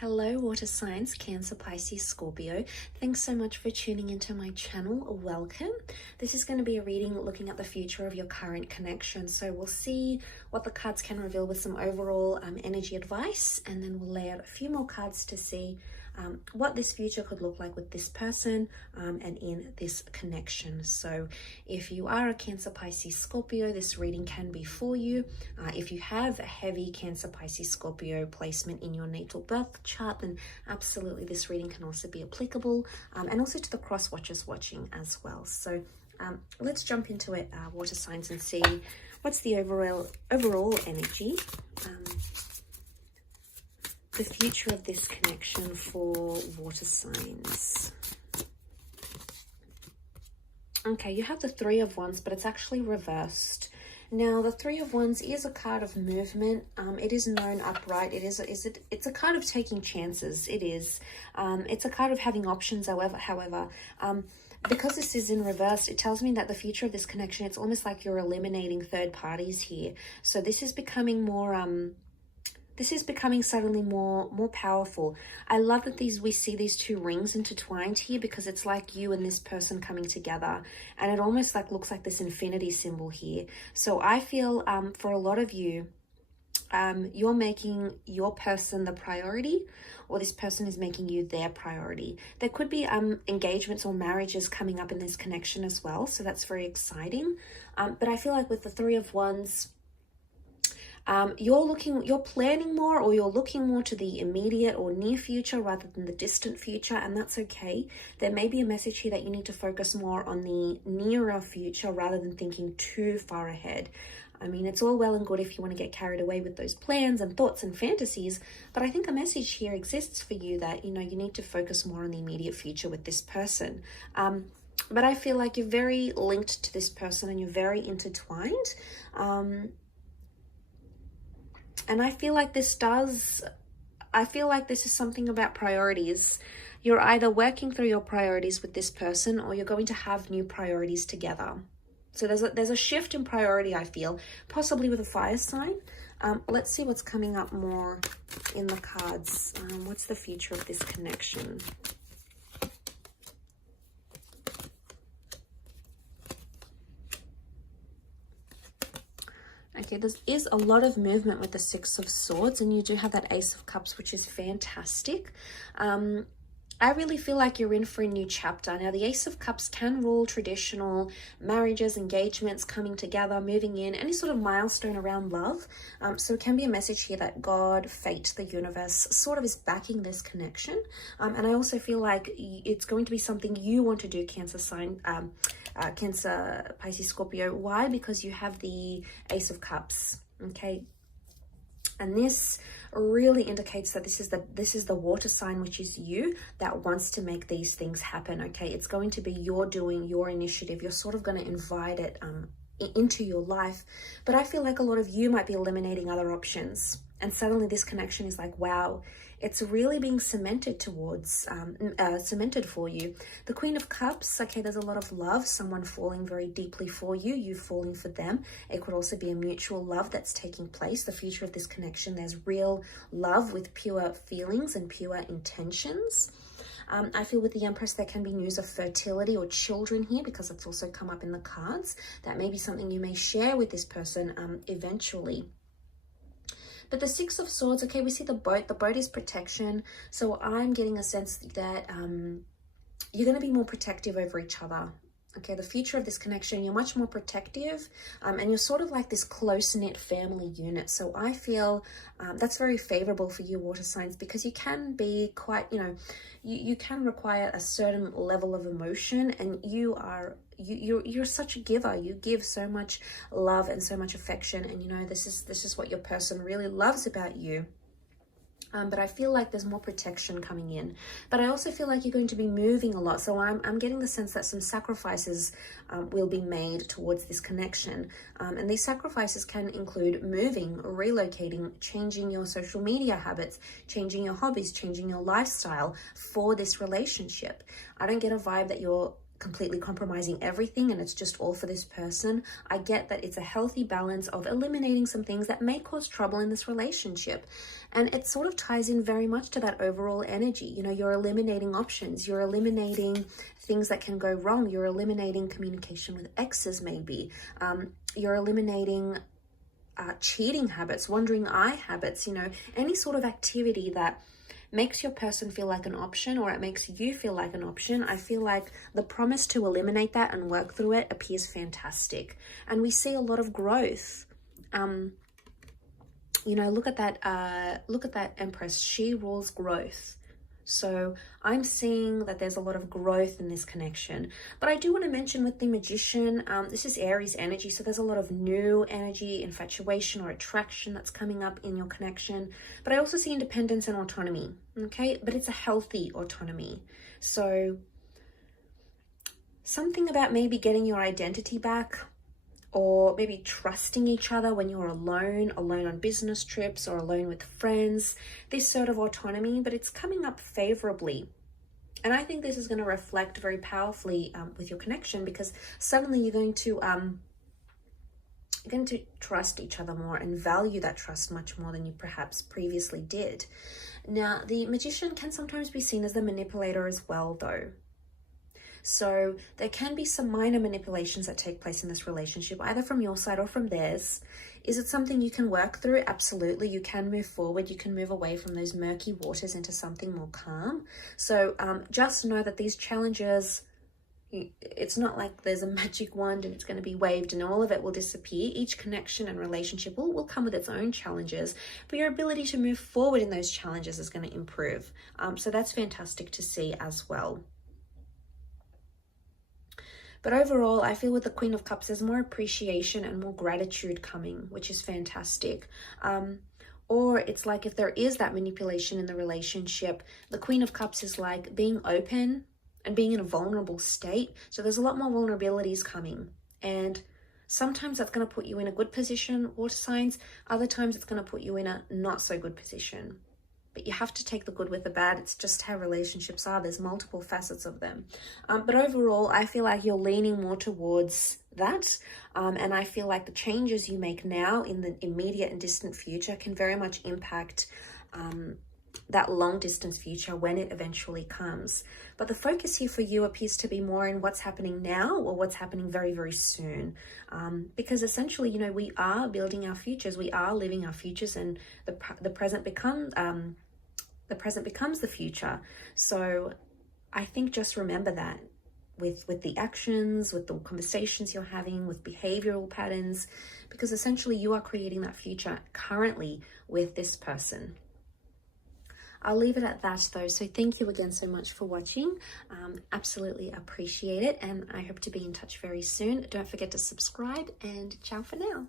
Hello, water signs, Cancer, Pisces, Scorpio. Thanks so much for tuning into my channel. Welcome. This is going to be a reading looking at the future of your current connection. So we'll see what the cards can reveal with some overall energy advice, and then we'll lay out a few more cards to see what this future could look like with this person and in this connection. So if you are a Cancer, Pisces, Scorpio, this reading can be for you. If you have a heavy Cancer, Pisces, Scorpio placement in your natal birth chart, then absolutely this reading can also be applicable, and also to the cross watchers watching as well. So let's jump into it, water signs, and see what's the overall energy, the future of this connection for water signs. Okay, you have the Three of Wands, but it's actually reversed. Now, the Three of Wands is a card of movement. It is known upright. It's a card of taking chances. It is. It's a card of having options. However, because this is in reverse, it tells me that the future of this connection, it's almost like you're eliminating third parties here. So this is becoming more suddenly more powerful. I love that we see these two rings intertwined here, because it's like you and this person coming together, and it almost looks like this infinity symbol here. So I feel for a lot of you, you're making your person the priority, or this person is making you their priority. There could be engagements or marriages coming up in this connection as well, so that's very exciting. But I feel like with the Three of Wands, you're planning more, or you're looking more to the immediate or near future rather than the distant future, and that's okay. There may be a message here that you need to focus more on the nearer future rather than thinking too far ahead. I mean, it's all well and good if you want to get carried away with those plans and thoughts and fantasies, but I think a message here exists for you that, you need to focus more on the immediate future with this person. But I feel like you're very linked to this person and you're very intertwined. And I feel like this is something about priorities. You're either working through your priorities with this person, or you're going to have new priorities together. So there's a shift in priority, I feel, possibly with a fire sign. Let's see what's coming up more in the cards. What's the future of this connection? Okay, there is a lot of movement with the Six of Swords, and you do have that Ace of Cups, which is fantastic. I really feel like you're in for a new chapter. Now, the Ace of Cups can rule traditional marriages, engagements, coming together, moving in, any sort of milestone around love. So it can be a message here that God, fate, the universe sort of is backing this connection. And I also feel like it's going to be something you want to do, Cancer sign, Cancer, Pisces, Scorpio. Why? Because you have the Ace of Cups, okay? And this really indicates that this is the water sign, which is you, that wants to make these things happen, okay? It's going to be your doing, your initiative. You're sort of going to invite it into your life. But I feel like a lot of you might be eliminating other options. And suddenly this connection is like, wow, it's really being cemented cemented for you. The Queen of Cups, okay, there's a lot of love, someone falling very deeply for you, you falling for them. It could also be a mutual love that's taking place. The future of this connection, there's real love with pure feelings and pure intentions. I feel with the Empress, there can be news of fertility or children here, because it's also come up in the cards. That may be something you may share with this person eventually. But the Six of Swords, okay, we see the boat. The boat is protection. So I'm getting a sense that you're going to be more protective over each other. Okay, the future of this connection, you're much more protective, and you're sort of like this close-knit family unit. So I feel that's very favorable for you, water signs, because you can be quite, you can require a certain level of emotion, and you're such a giver. You give so much love and so much affection, and this is what your person really loves about you. But I feel like there's more protection coming in. But I also feel like you're going to be moving a lot. So I'm getting the sense that some sacrifices will be made towards this connection. And these sacrifices can include moving, relocating, changing your social media habits, changing your hobbies, changing your lifestyle for this relationship. I don't get a vibe that you're completely compromising everything and it's just all for this person. I get that it's a healthy balance of eliminating some things that may cause trouble in this relationship. And it sort of ties in very much to that overall energy. You know, you're eliminating options, you're eliminating things that can go wrong, you're eliminating communication with exes maybe, you're eliminating cheating habits, wandering eye habits, you know, any sort of activity that makes your person feel like an option or it makes you feel like an option. I feel like the promise to eliminate that and work through it appears fantastic. And we see a lot of growth. You know, look at that Empress. She rules growth. So I'm seeing that there's a lot of growth in this connection. But I do want to mention with the Magician, this is Aries energy. So there's a lot of new energy, infatuation or attraction that's coming up in your connection. But I also see independence and autonomy, okay? But it's a healthy autonomy. So something about maybe getting your identity back, or maybe trusting each other when you're alone on business trips or alone with friends, this sort of autonomy, but it's coming up favorably. And I think this is going to reflect very powerfully with your connection, because suddenly you're going to trust each other more and value that trust much more than you perhaps previously did. Now, the Magician can sometimes be seen as the manipulator as well, though. So there can be some minor manipulations that take place in this relationship, either from your side or from theirs. Is it something you can work through? Absolutely. You can move forward. You can move away from those murky waters into something more calm. So just know that these challenges, it's not like there's a magic wand and it's going to be waved and all of it will disappear. Each connection and relationship will come with its own challenges, but your ability to move forward in those challenges is going to improve. So that's fantastic to see as well. But overall, I feel with the Queen of Cups, there's more appreciation and more gratitude coming, which is fantastic. Or it's like if there is that manipulation in the relationship, the Queen of Cups is like being open and being in a vulnerable state. So there's a lot more vulnerabilities coming. And sometimes that's going to put you in a good position, water signs. Other times it's going to put you in a not so good position. But you have to take the good with the bad. It's just how relationships are. There's multiple facets of them. But overall, I feel like you're leaning more towards that. And I feel like the changes you make now in the immediate and distant future can very much impact that long distance future when it eventually comes. But the focus here for you appears to be more in what's happening now or what's happening very, very soon. Because essentially, you know, we are building our futures. We are living our futures, and the present becomes the future. So I think just remember that with the actions, with the conversations you're having, with behavioral patterns, because essentially you are creating that future currently with this person. I'll leave it at that though. So thank you again so much for watching. Absolutely appreciate it. And I hope to be in touch very soon. Don't forget to subscribe, and ciao for now.